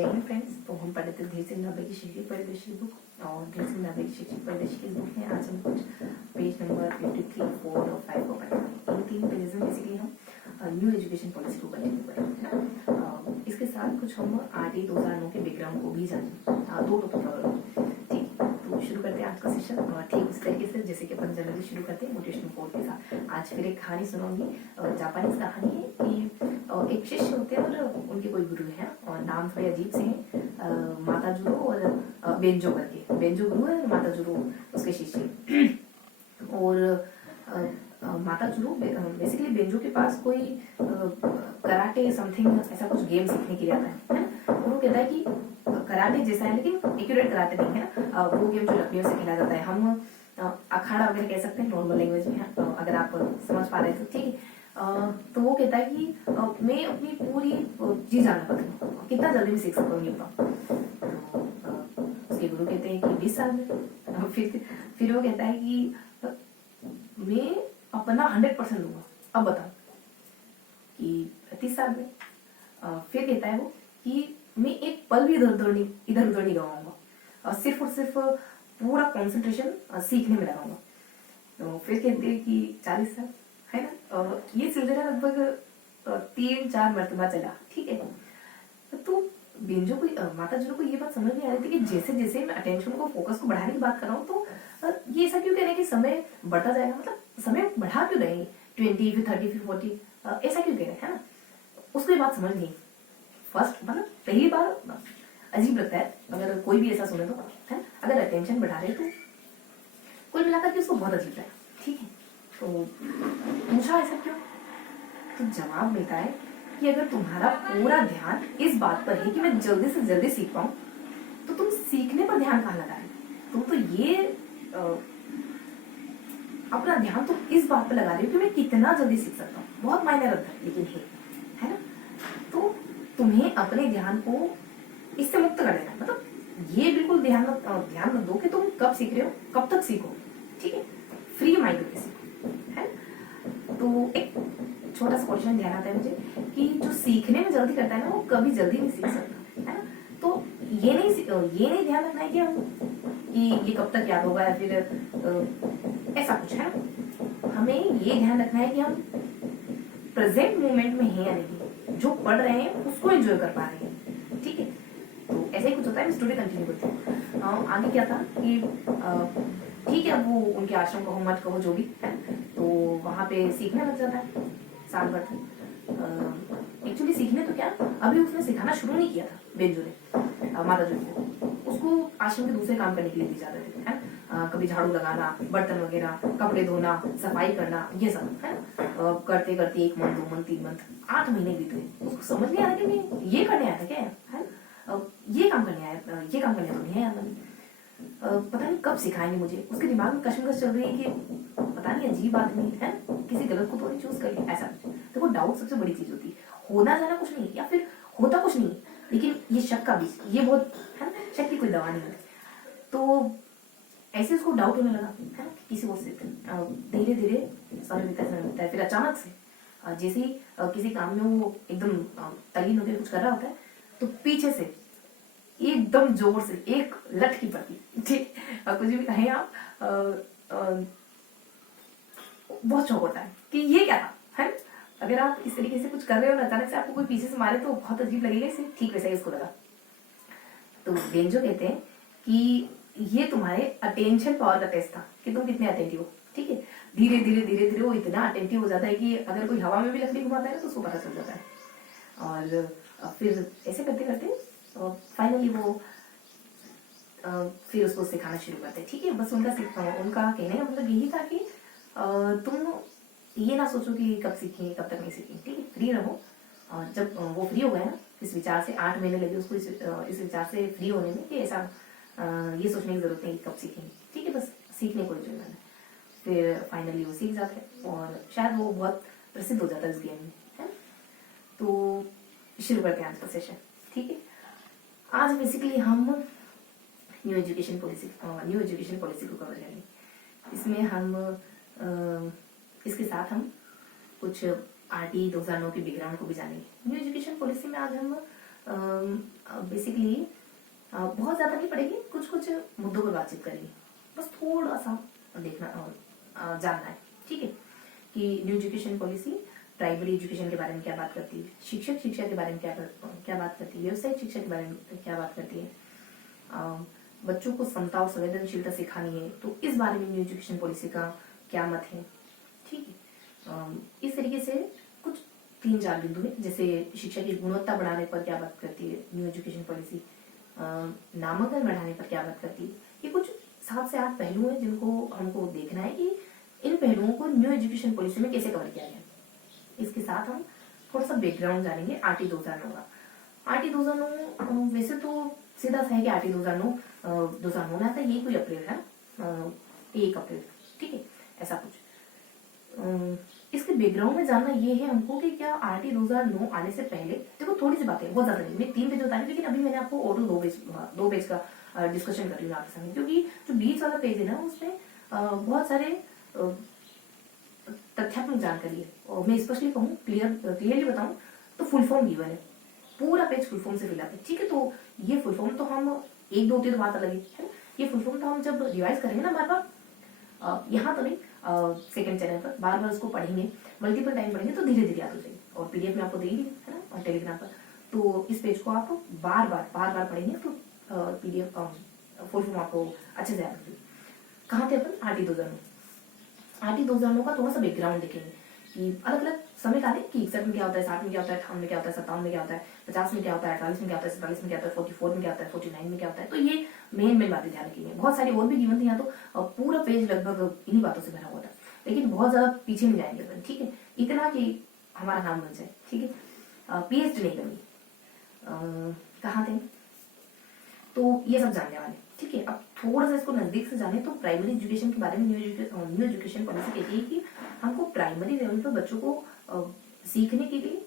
जय हिंद फ्रेंड्स। तो हम पढ़े थे धीर सिंह नाबे की शैक्षिक परिदृश्य बुक और धीर सिंह नाबे की शैक्षिक परिदृश्य की बुक में आज हम कुछ पेज नंबर 53, 4 और 5 को पढ़ेंगे। इन 3 पेजेस में बेसिकली हम न्यू एजुकेशन पॉलिसी को कंटिन्यू करेंगे ना। इसके साथ कुछ हम RT 2009 के बैकग्राउंड को भी जानेंगे। 2 टॉपिक कवर होंगे। ठीक, तो शुरू करते हैं आज का सेशन ठीक उस तरीके से जैसे कि अपन जनरली शुरू करते हैं मोटिवेशनल कोट के साथ। आज फिर एक कहानी सुनाऊंगी। जापानीज कहानी है कि एक शिष्य होते हैं और उनके कोई गुरु हैं और नाम थोड़े अजीब से हैं, माता जुरो और बेंजो करके। बेंजो गुरु है, माता जुरो उसके शिष्य। और माता जुरो बेसिकली बेंजो के पास कोई कराटे समथिंग ऐसा कुछ गेम सीखने के लिए आता है ना। और वो कहता है कि कराटे जैसा है लेकिन एक्यूरेट कराटे नहीं है ना। वो गेम जो लकड़ियों से खेला जाता है, हम अखाड़ा वगैरह कह सकते हैं नॉर्मल लैंग्वेज में, अगर आप समझ पा रहे हैं तो ठीक है। तो वो कहता है कि मैं अपनी पूरी जी जान पकड़ूँ, कितना जल्दी में सीख सकता हूँ ये बताऊँ। तो उसके गुरु कहते हैं कि 20 साल में। फिर वो कहता है कि मैं अपना 100% दूंगा, अब बताओ कि 30 साल में। फिर कहता है वो कि मैं एक पल भी इधर उधर नहीं गवाऊंगा, सिर्फ और सिर्फ पूरा कंसंट्रेशन सीखने में लगाऊंगा। तो फिर कहते हैं कि 40 साल, है ना। ये सिलसिला लगभग 3-4 मरतबा चला, ठीक है। तो बेंजो को माता जी को ये बात समझ में आ रही थी कि जैसे जैसे मैं अटेंशन को फोकस को बढ़ाने की बात कर रहा हूँ तो ये ऐसा क्यों कह रहे हैं कि समय बढ़ता जाएगा, मतलब समय बढ़ा क्यों रहे 20 फिर 30 फिर 40, ऐसा क्यों कह रहे हैं ना। उसको ये बात समझ नहीं। फर्स्ट मतलब पहली बार अजीब लगता है अगर कोई भी ऐसा सुने तो, है। अगर अटेंशन बढ़ा रहे तो कुल मिलाकर के उसको बहुत अजीब लगा, ठीक है। तो पूछा ऐसा क्यों, तो जवाब मिलता है कि अगर तुम्हारा पूरा ध्यान इस बात पर है कि मैं जल्दी से जल्दी सीख पाऊं तो तुम सीखने पर ध्यान कहाँ लगा रहे हो। तुम तो ये अपना ध्यान तुम इस बात पर लगा रहे हो कि मैं कितना जल्दी सीख सकता हूँ। बहुत मायने रखता है लेकिन है ना। तो तुम्हें अपने ध्यान को इससे मुक्त कर देना, मतलब ये बिल्कुल ध्यान मत दो कि तुम कब सीख रहे हो, कब तक सीखो, ठीक है। फ्री माइंड होकर सीखो, है। तो एक छोटा सा क्वेश्चन ध्यान आता है मुझे कि जो सीखने में जल्दी करता है ना वो कभी जल्दी नहीं सीख सकता, है ना। तो ये नहीं ध्यान रखना है कि हम कि ये कब तक याद होगा या फिर ऐसा कुछ, है ना। हमें ये ध्यान रखना है कि हम प्रेजेंट मोमेंट में हैं या नहीं, जो पढ़ रहे हैं उसको एंजॉय कर पा रहे हैं, ठीक है। तो ऐसा ही कुछ होता है। मैं स्टोरी कंटिन्यू करती हूँ। आगे क्या था कि ठीक है, वो उनके आश्रम कहो मत कहो जो भी है, तो वहां पे सीखने लग जाता है साल भर। एक्चुअली सीखने तो क्या, अभी उसने सिखाना शुरू नहीं किया था बेंजो ने माता जी को। उसको आश्रम के दूसरे काम करने के लिए दिए जाते थे, है ना। कभी झाड़ू लगाना, बर्तन वगैरह, कपड़े धोना, सफाई करना, ये सब, है ना। करते करते 1 मंथ 2 मंथ 3 मंथ 8 महीने बीत गए। उसको समझ नहीं आ रहा कि मैं ये करने आया था क्या, है ना। ये काम करने आया तो नहीं है यार। पता नहीं कब सिखाएंगे मुझे। उसके दिमाग में कश्मकश चल रही है कि पता नहीं अजीब आदमी है, किसी गलत को तो नहीं चूज कर लिया, ऐसा। देखो डाउट सबसे बड़ी चीज होती है। होना जाना कुछ नहीं या फिर होता कुछ नहीं, लेकिन ये शक का बीज, ये बहुत, है ना। शक की कोई दवा नहीं होती। तो ऐसे उसको डाउट होने लगा, है ना, किसी को से धीरे धीरे समय बीतता है। फिर अचानक से जैसे ही किसी काम में वो एकदम तल्लीन होकर कुछ कर रहा होता है तो पीछे से एकदम जोर से एक लठ की पड़ती, ठीक। कुछ भी कहें आप, बहुत शौक होता है कि ये क्या था, है। अगर आप इस तरीके से कुछ कर रहे हो ना, अचानक से आपको कोई पीछे से मारे तो बहुत अजीब लगेगा। इसे ठीक वैसा ही उसको लगा। तो बेंजो कहते हैं कि ये तुम्हारे अटेंशन पावर का टेस्ट था कि तुम कितने अटेंटिव हो, ठीक है। धीरे धीरे धीरे धीरे वो इतना अटेंटिव हो जाता है कि अगर कोई हवा में भी लकड़ी घुमाता है तो उसको पता चल जाता है। और फिर ऐसे करते करते फाइनली वो फिर उसको सिखाना शुरू करते हैं, ठीक है। बस उनका कहने का मतलब यही था कि तुम ये ना सोचो कि कब सीखें कब तक नहीं सीखें, ठीक है। फ्री रहो। और जब वो फ्री हो गए ना, इस विचार से 8 महीने लगे उसको इस विचार से फ्री होने में कि ऐसा ये सोचने की जरूरत नहीं कि कब सीखेंगे, ठीक है। बस सीखने को जो है। फिर फाइनली वो सीख जाते हैं और शायद वो बहुत प्रसिद्ध हो जाता है इस गेम में, है। तो शुरू करते हैं आज का सेशन, ठीक है। आज बेसिकली हम न्यू एजुकेशन पॉलिसी को कवर करेंगे। इसमें हम इसके साथ हम कुछ RT 2009 के बैकग्राउंड को भी जानेंगे। न्यू एजुकेशन पॉलिसी में आज हम बेसिकली बहुत ज्यादा नहीं पढ़ेंगे, कुछ कुछ मुद्दों पर बातचीत करेंगे, बस थोड़ा सा देखना जानना है, ठीक है। कि new education policy primary education के बारे में क्या बात करती है, शिक्षक शिक्षा के बारे में क्या बात करती है, व्यवसायिक शिक्षा के बारे में क्या बात करती है, बच्चों को समता और संवेदनशीलता सिखानी है तो इस बारे में न्यू एजुकेशन पॉलिसी का क्या मत है, ठीक है। इस तरीके से कुछ 3-4 बिंदु है, जैसे शिक्षा की गुणवत्ता बढ़ाने पर क्या बात करती है न्यू एजुकेशन पॉलिसी, नामांकन बढ़ाने पर क्या बात करती है। ये कुछ 7 से 8 पहलू हैं जिनको हमको देखना है कि इन पहलुओं को न्यू एजुकेशन पॉलिसी में कैसे कवर किया गया। इसके साथ हम थोड़ा सा बैकग्राउंड जानेंगे आरटी 2009 का। आरटी 2009 वैसे तो सीधा सा है कि आरटी 2009 में आता है, ये कोई अप्रैल है 1 अप्रैल, ठीक है, ऐसा कुछ। इसके बैकग्राउंड में जानना ये है हमको कि क्या आरटी 2009 आने से पहले, देखो थोड़ी सी बातें बहुत ज्यादा नहीं, मैं 3 पेज बता रही हूँ, लेकिन अभी मैंने आपको और 2 पेज का डिस्कशन कर रही हूँ आपके सामने, क्योंकि जो 20 वाला पेज है ना उसमें बहुत सारे तथ्यात्मक जानकारी है, और मैं स्पष्टली कहूँ क्लियरली बताऊं तो फुल फॉर्म गिवन है, पूरा पेज फुल फॉर्म से फिल है, ठीक है। तो ये फुल फॉर्म तो हम 1-2 बात अलग है, ये फुल फॉर्म तो हम जब रिवाइज करेंगे ना बार बार, यहाँ तो नहीं, सेकंड चैनल पर बार बार उसको पढ़ेंगे, मल्टीपल टाइम पढ़ेंगे तो धीरे धीरे याद हो जाएगी, और पीडीएफ में आपको दे दी है ना, और टेलीग्राम पर, तो इस पेज को आप बार बार पढ़ेंगे तो पीडीएफ फुल फॉर्म आपको अच्छे से याद होगी। कहाँ थे अपन, आरटी 2009 का थोड़ा सा बैकग्राउंड देखेंगे कि अलग अलग समय काल है कि 61 में क्या होता है, 60 में क्या होता है, 58 में क्या होता है, 57 में क्या होता है, 50 में क्या होता है, 48 में क्या होता है, 47 में क्या होता है, 44 में क्या होता है, 49 में क्या होता है। तो ये मेन बातें ध्यान रखेंगे। बहुत सारी और भी गिवन थी यहाँ, तो पूरा पेज लगभग इन्हीं बातों से भरा हुआ था, लेकिन बहुत ज्यादा पीछे नहीं जाएंगे अपन, ठीक है, इतना कि हमारा नाम बन जाए, ठीक है। पीएचडी नहीं करनी, कहाँ थे, तो ये सब जानने वाले, ठीक है। अब थोड़ा सा इसको नजदीक से जाने तो प्राइमरी एजुकेशन के बारे में न्यू एजुकेशन पॉलिसी कहती है कि हमको प्राइमरी लेवल पर बच्चों को सीखने के लिए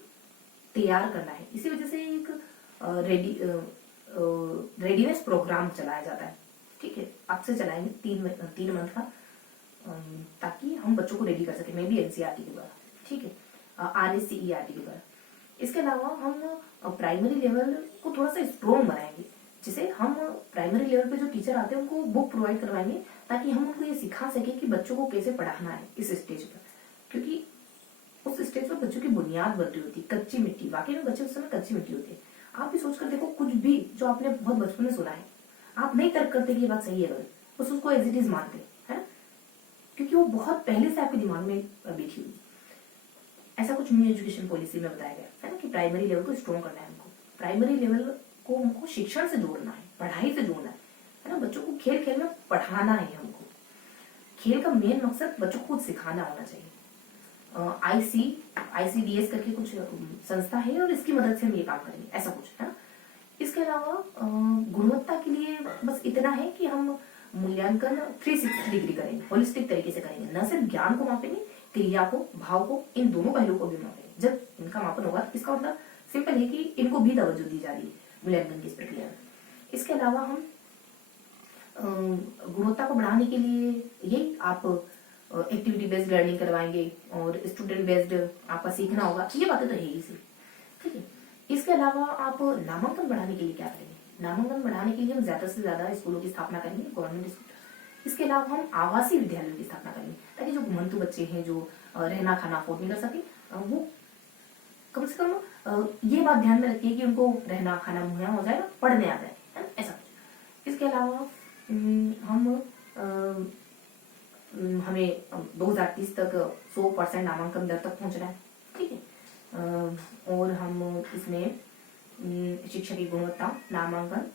तैयार करना है। इसी वजह से एक रेडीनेस प्रोग्राम चलाया जाता है, ठीक है, अब से चलाएंगे 3 मंथ का, ताकि हम बच्चों को रेडी कर सके, मे बी एनसीईआरटी के द्वारा, ठीक है, RSCERT के द्वारा। इसके अलावा हम प्राइमरी लेवल को थोड़ा सा स्ट्रॉन्ग बनाएंगे, जिसे हम प्राइमरी लेवल पे जो टीचर आते हैं उनको बुक प्रोवाइड करवाएंगे, ताकि हम उनको ये सिखा सके कि बच्चों को कैसे पढ़ाना है इस स्टेज पर, क्योंकि उस स्टेज पर बच्चों की बुनियाद बन रही होती है, कच्ची मिट्टी, वाकई में बच्चे उस समय कच्ची मिट्टी होती है। आप भी सोचकर देखो, कुछ भी जो आपने बहुत बचपन में सुना है, आप नहीं तर्क करते कि ये बात सही है गलत, बस उसको एज इट इज मानते हैं, क्योंकि वो बहुत पहले से आपके दिमाग में बैठी हुई। ऐसा कुछ न्यू एजुकेशन पॉलिसी में बताया गया है ना, कि प्राइमरी लेवल को स्ट्रॉन्ग करना है हमको, प्राइमरी लेवल को हमको शिक्षण से जोड़ना है, पढ़ाई से जोड़ना है ना, बच्चों को खेल खेल में पढ़ाना है हमको। खेल का मेन मकसद बच्चों को खुद सिखाना होना चाहिए। ICDS करके कुछ संस्था है, और इसकी मदद से हम ये काम करेंगे, ऐसा कुछ है ना। इसके अलावा गुणवत्ता के लिए बस इतना है कि हम मूल्यांकन 360 डिग्री करेंगे, होलिस्टिक तरीके से करेंगे, न सिर्फ ज्ञान को मापेंगे, क्रिया को, भाव को, इन दोनों पहलुओं को भी मापेंगे। जब इनका मापन होगा इसका मतलब सिंपल है कि इनको भी तवज्जो दी जा रही है मूल्यांकन की इस प्रक्रिया में। इसके अलावा हम गुणवत्ता को बढ़ाने के लिए ये आप एक्टिविटी बेस्ड लर्निंग करवाएंगे, और स्टूडेंट बेस्ड आपका सीखना होगा, ये बातें तो है ही सी, ठीक है। इसके अलावा आप नामांकन बढ़ाने के लिए क्या करेंगे, नामांकन बढ़ाने के लिए हम ज्यादा से ज्यादा स्कूलों की स्थापना करेंगे, गवर्नमेंट स्कूल। इसके अलावा हम आवासीय विद्यालयों की स्थापना करेंगे, ताकि जो घुमंतु बच्चे हैं, जो रहना खाना अफोर्ड नहीं कर सके, वो कम से कम ये बात ध्यान में रखिए कि उनको रहना खाना मुहैया हो जाएगा, पढ़ने आ जाए, ऐसा कुछ। इसके अलावा हमें 2030 तक 100% नामांकन दर तक पहुंचना है, ठीक है। और हम इसमें शिक्षा की गुणवत्ता, नामांकन,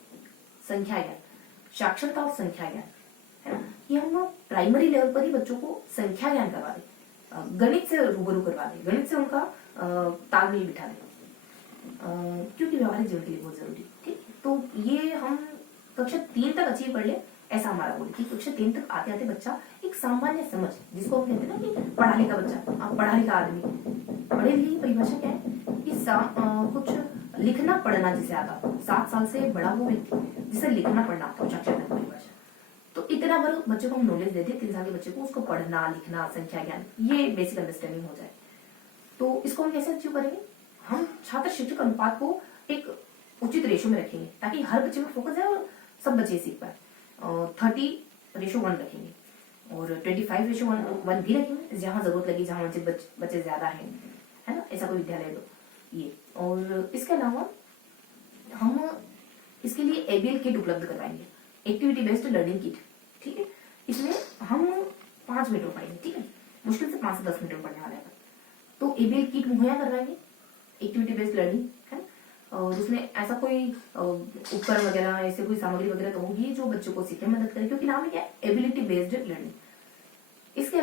संख्या ज्ञान, साक्षरता और संख्या ज्ञान, है ना, ये हम प्राइमरी लेवल पर ही बच्चों को संख्या ज्ञान करवा दें, गणित से रूबरू करवा दें, गणित से उनका तालमेल बिठा दें, क्योंकि व्यवहारिक जीवन के लिए बहुत जरूरी, ठीक। तो ये हम कक्षा 3 तक अचीव कर ले, ऐसा हमारा गोल है कि कक्षा 3 तक आते आते बच्चा एक सामान्य समझ, जिसको हम कहते हैं ना कि पढ़ा लिखा बच्चा, पढ़ा लिखा आदमी, पढ़े लिखे की परिभाषा क्या है कि कुछ लिखना पढ़ना जिसे आता हो, 7 साल से बड़ा वो व्यक्ति जिसे लिखना पढ़ना आता हो, साक्षरता की परिभाषा। तो इतना भर बच्चे को हम नॉलेज दे दें, 3 साल के बच्चे को, उसको पढ़ना लिखना संख्या ज्ञान, ये बेसिक अंडरस्टैंडिंग हो जाए। तो इसको हम कैसे अचीव करेंगे, हम छात्र शिक्षक अनुपात को एक उचित रेशो में रखेंगे ताकि हर बच्चे में फोकस है और सब बच्चे सीख पाए। 30:1 रखेंगे और 25:1 भी रखेंगे, जहां जरूरत लगी, जहां बच्चे ज्यादा है ना, ऐसा कोई विद्यालय तो ये। और इसके अलावा हम इसके लिए एबीएल किट उपलब्ध करवाएंगे, एक्टिविटी बेस्ड लर्निंग किट। ठीक है, इसमें हम 5 मिनट में पढ़ेंगे। ठीक है, मुश्किल से 5 से 10 मिनट में पढ़ने वाला है, तो एबीएल किट मुहैया करवाएंगे, एक्टिविटी बेस्ड लर्निंग है। और उसमें ऐसा कोई उपकरण वगैरह, ऐसे कोई सामग्री वगैरह तो होगी जो बच्चों को सीखने में मदद करे, क्योंकि नाम है क्या, एबिलिटी बेस्ड लर्निंग। इसके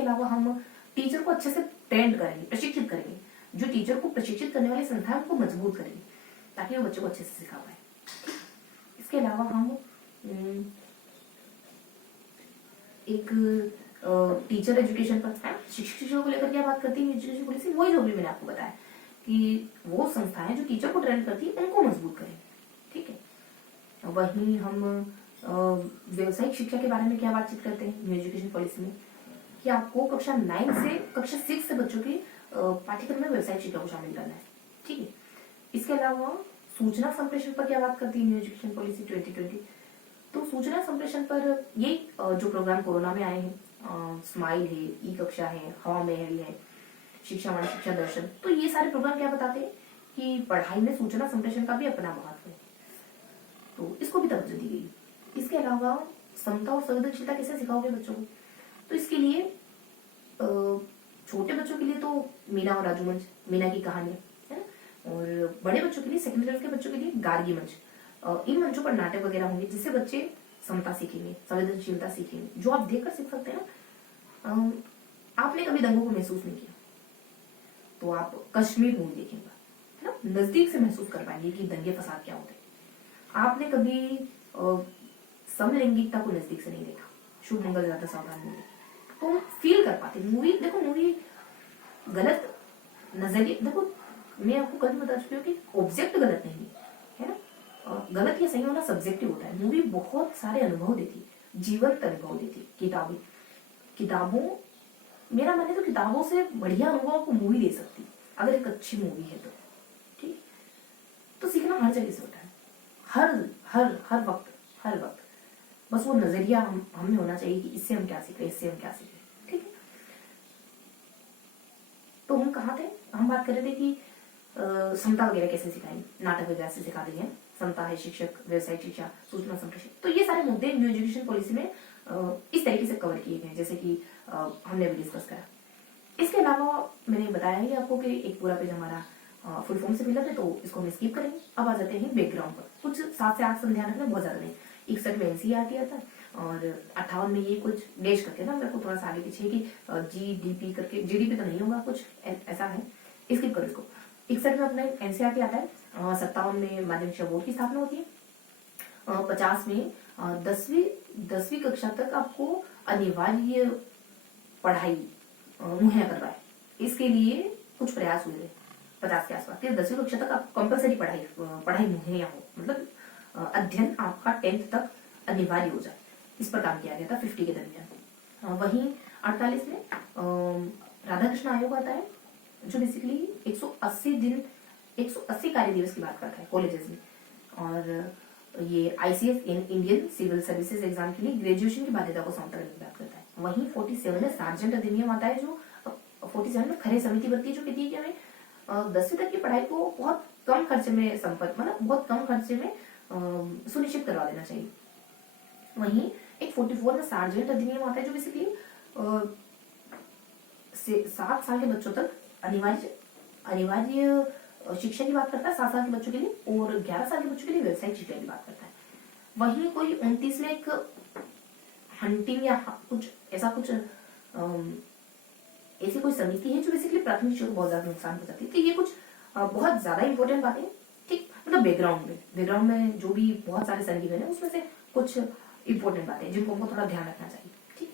अलावा हम टीचर को अच्छे से ट्रेंड करेंगे, प्रशिक्षित करेंगे। जो टीचर को प्रशिक्षित करने वाली संस्था है उनको मजबूत करेंगे ताकि वो बच्चों को अच्छे से सिखा पाए। इसके अलावा हम एक टीचर एजुकेशन पर शिक्षकों को लेकर क्या बात करती है एजुकेशन पॉलिसी, वही जो भी मैंने आपको बताया कि वो संस्थाएं जो टीचर को ट्रेन करती है उनको मजबूत करें। ठीक है, वहीं हम व्यवसायिक शिक्षा के बारे में क्या बातचीत करते हैं न्यू एजुकेशन पॉलिसी में, कि आपको कक्षा 9 से कक्षा 6 से बच्चों की पाठ्यक्रम में व्यवसायिक शिक्षा को शामिल करना है। ठीक है, इसके अलावा सूचना संप्रेषण पर क्या बात करती है न्यू एजुकेशन पॉलिसी 2020। तो सूचना संप्रेषण पर ये जो प्रोग्राम कोरोना में आए हैं, स्माइल है, ई कक्षा है, हवा महल है, शिक्षा वाणी, शिक्षा दर्शन, तो ये सारे प्रोग्राम क्या बताते हैं कि पढ़ाई में सूचना संप्रेषण का भी अपना महत्व है, तो इसको भी तवज्जो दी गई। इसके अलावा समता और संवेदनशीलता कैसे सिखाओगे बच्चों को, तो इसके लिए छोटे बच्चों के लिए तो मीना और राजू मंच, मीना की कहानी है ना, और बड़े बच्चों के लिए, सेकेंडरी लेवल के बच्चों के लिए गार्गी मंच। इन मंचों पर नाटक वगैरह होंगे जिससे बच्चे समता सीखेंगे, संवेदनशीलता सीखेंगे, जो आप देखकर सीख सकते हैं ना। आपने कभी दंगों को महसूस नहीं किया तो आप कश्मीर मूवी देखेंगे, है ना, नजदीक से महसूस कर पाएंगे कि दंगे फसाद क्या होते हैं। आपने कभी समलैंगिकता को नजदीक से नहीं देखा, शुभ मंगल ज्यादा सावधान मूवी, तो फील कर पाते। मूवी देखो, मूवी गलत नजरिए, देखो मैं आपको कल बता चुकी हूँ कि ऑब्जेक्ट गलत नहीं है ना, गलत या सही होना सब्जेक्टिव होता है। मूवी बहुत सारे अनुभव देती, जीवंत अनुभव देती। किताबों मेरा माने तो किताबों से बढ़िया अनुभव को मूवी दे सकती अगर एक अच्छी मूवी है तो। ठीक, तो सीखना हर जगह से होता है, हर वक्त बस वो नजरिया हमें होना चाहिए कि इससे हम क्या सीख रहे, इससे हम क्या सीख रहे। ठीक है, तो हम कहाँ थे, हम बात कर रहे थे कि समता वगैरह कैसे सिखाएंगे, नाटक वगैरह से सिखा देंगे, समता है, शिक्षक, व्यवसायिक शिक्षा, सूचना संप्रेषण। तो ये सारे मुद्दे न्यू एजुकेशन पॉलिसी में इस तरीके से कवर किए गए, जैसे कि हमने अभी डिस्कस करा। इसके अलावा मैंने बताया ही आपको कि एक पूरा पेज हमारा फुल फॉर्म से फिलअप है, तो इसको हम स्किप करेंगे। अब आ जाते हैं बैकग्राउंड पर। कुछ 7 से 8 ध्यान रखना, बहुत ज्यादा नहीं। 61 में एनसीईआरटी आता है और 58 में ये कुछ डेश करके ना, मेरे को थोड़ा सा आगे पीछे कि जीडीपी करके, जीडीपी तो नहीं होगा, कुछ ऐसा है, स्किप करो इसको। 61 में अपना एनसीईआरटी आता है, 57 में माध्यमिक शिक्षा बोर्ड की स्थापना होती है, 50 में 10वीं कक्षा तक आपको अनिवार्य पढ़ाई मुहैया करवाए, इसके लिए कुछ प्रयास हुए थे 50 के आसपास। 10वीं कक्षा तक आप कंपलसरी पढ़ाई मुहैया हो, मतलब अध्ययन आपका 10th तक अनिवार्य हो जाए, इस पर काम किया गया था 50 के दरमियान। वहीं 48 में राधाकृष्ण आयोग आता है, जो बेसिकली 180 कार्य दिवस की बात करता है कॉलेजेस में, और ये ICS Indian civil services exam के लिए ग्रेजुएशन की बाध्यता को समाप्त करने की बात करता है। वहीं 47 में सार्जेंट अधिनियम आता है, जो 47 में खरे समिति बनती है, जो कहती है कि हमें 10वीं तक की पढ़ाई को बहुत कम खर्चे में मतलब बहुत कम खर्चे में सुनिश्चित करवा देना चाहिए। वहीं एक 44 में सार्जेंट अधिनियम आता है, जो बेसिकली 7 साल के बच्चों तक अनिवार्य शिक्षा की बात करता है, 7 साल के बच्चों के लिए, और 11 साल के बच्चों के लिए व्यवसायिक शिक्षा की बात करता है। वहीं कोई 29 में एक हंटिंग या कुछ ऐसा कुछ ऐसी कोई समिति है जो बेसिकली प्राथमिक शिक्षा को बहुत ज्यादा नुकसान पहुंचाती है। तो ये कुछ बहुत ज्यादा इंपॉर्टेंट बातें, ठीक, मतलब बैकग्राउंड में जो भी बहुत सारे संगीवन है उसमें से कुछ इंपॉर्टेंट बातें जिनको हमको थोड़ा ध्यान रखना चाहिए। ठीक,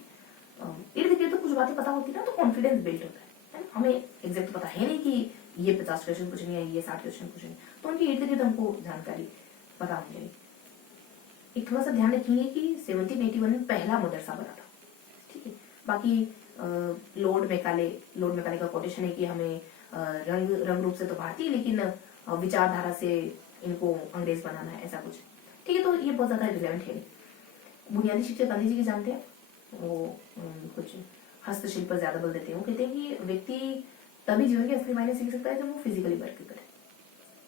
इर्द गिर्द तो कुछ बातें पता होती है ना, तो कॉन्फिडेंस बिल्ड होता है। हमें एग्जैक्ट पता है नहीं कि ये 50 क्वेश्चन पूछेंगे, ये 60 क्वेश्चन पूछेंगे, तो उनके इर्द गिर्द हमको जानकारी पता होनी चाहिए। एक थोड़ा सा ध्यान रखिए कि 1781 में पहला मदरसा बना था। ठीक है, बाकी लॉर्ड मैकाले का कोटेशन है कि हमें रंग रूप से तो भारतीय, लेकिन विचारधारा से इनको अंग्रेज बनाना है, ऐसा कुछ। ठीक है, तो ये बहुत ज्यादा रिलेवेंट है। बुनियादी शिक्षा गांधी जी की जानते हैं, वो कुछ हस्तशिल्प पर ज्यादा बल देते हैं। वो कहते हैं कि व्यक्ति तभी जीवन के असली मायने सीख सकता है जब वो फिजिकली वर्क करे।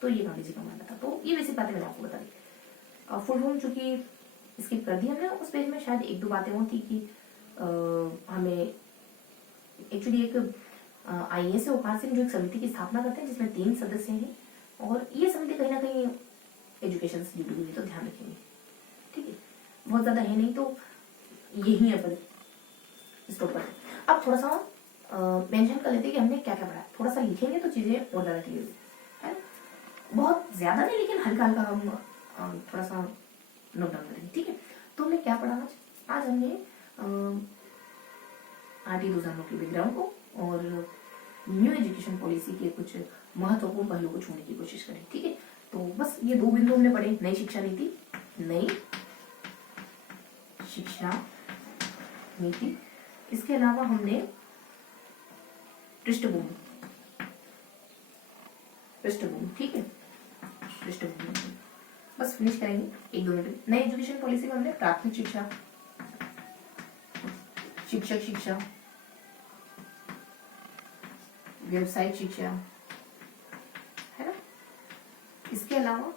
तो ये गांधी जी का मानना था। तो ये बेसिक बातें मैंने आपको बता दी। फुल फॉर्म चूंकि स्किप कर दी हमने, उस पेज में शायद एक दो बातें होती कि हमें एक्चुअली एक IAS ओकार सिंह जो एक समिति की स्थापना करते हैं जिसमें 3 सदस्य हैं, और ये समिति कहीं ना कहीं एजुकेशन से जुड़ी हुई है, तो ध्यान रखेंगे। ठीक है, बहुत ज्यादा है नहीं, तो यही है पर स्टॉप पर। अब थोड़ा सा मेंशन कर लेते हैं कि हमने क्या क्या पढ़ा। थोड़ा सा लिखेंगे तो चीजें और ज्यादा क्लियर है। बहुत ज्यादा नहीं, लेकिन हल्का हल्का हम थोड़ा सा नोट डाउन करेंगे। ठीक है, तो हमने क्या पढ़ा आज? आज हमने RT 2009 के बैकग्राउंड को और न्यू एजुकेशन पॉलिसी के कुछ महत्वपूर्ण पहलुओं को छूने की कोशिश करें। ठीक है, तो बस ये 2 बिंदु हमने पढ़े। नई शिक्षा नीति, नई शिक्षा नीति। इसके अलावा हमने पृष्ठभूमि, ठीक है, पृष्ठभूमि बस फिनिश करेंगे 1-2 मिनट। नई एजुकेशन पॉलिसी में हमने प्राथमिक शिक्षा, शिक्षक शिक्षा, व्यावसायिक शिक्षा, है ना। इसके अलावा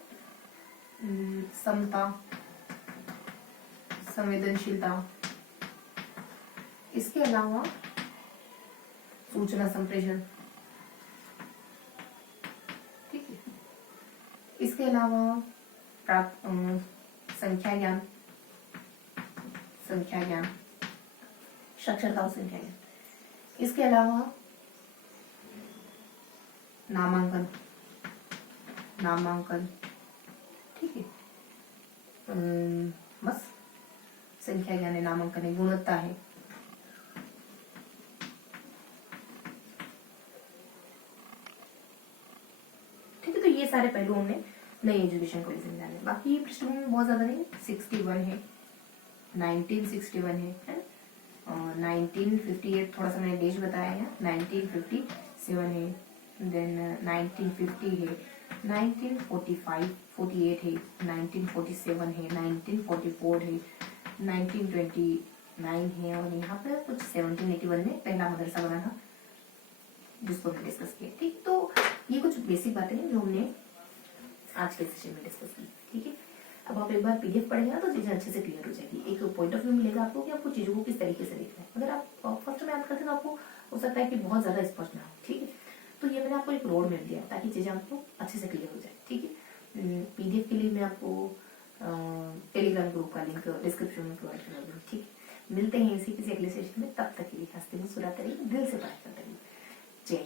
समता, संवेदनशीलता, इसके अलावा सूचना संप्रेषण, ठीक है, इसके अलावा संख्या ज्ञान, साक्षरता और संख्या ज्ञान, इसके अलावा नामांकन, ठीक है, बस संख्या ज्ञान है, नामांकन है, गुणवत्ता है। ठीक है, तो ये सारे पहलू हमने नई एजुकेशन पॉलिसी में जाने। बाकी पृष्ठभूमि बहुत ज्यादा नहीं, 61 है, 1961 है और 1958 थोड़ा सा मैंने देश बताया है, 1957 है, देन 1950 है, 1945 48 है, 1947 है, 1944 है, 1929 है, और यहाँ पर कुछ 1781 में पहला मदरसा बना था जिसको हमने डिस्कस किया। ठीक, तो ये कुछ बेसिक बातें हैं जो हमने आज के सेशन में डिस्कस की। ठीक है, अब आप एक बार PDF पढ़ेंगे ना तो चीजें अच्छे से क्लियर हो जाएगी। एक पॉइंट ऑफ व्यू मिलेगा आपको कि आपको चीजों को किस तरीके से देखना है। अगर आप फर्स्ट में याद करते तो आपको हो सकता है कि बहुत ज्यादा स्पष्ट ना हो। ठीक है, तो ये मैंने आपको एक रोड मैप दिया ताकि चीजें आपको अच्छे से क्लियर हो जाए। ठीक है, PDF के लिए मैं आपको टेलीग्राम ग्रुप का लिंक डिस्क्रिप्शन में प्रोवाइड कर दूँगी। ठीक है, मिलते हैं इसी किसी अगले सेशन में। तब तक के लिए हंसते मुस्कुराते रहिए, दिल से बात करते रहिए। जय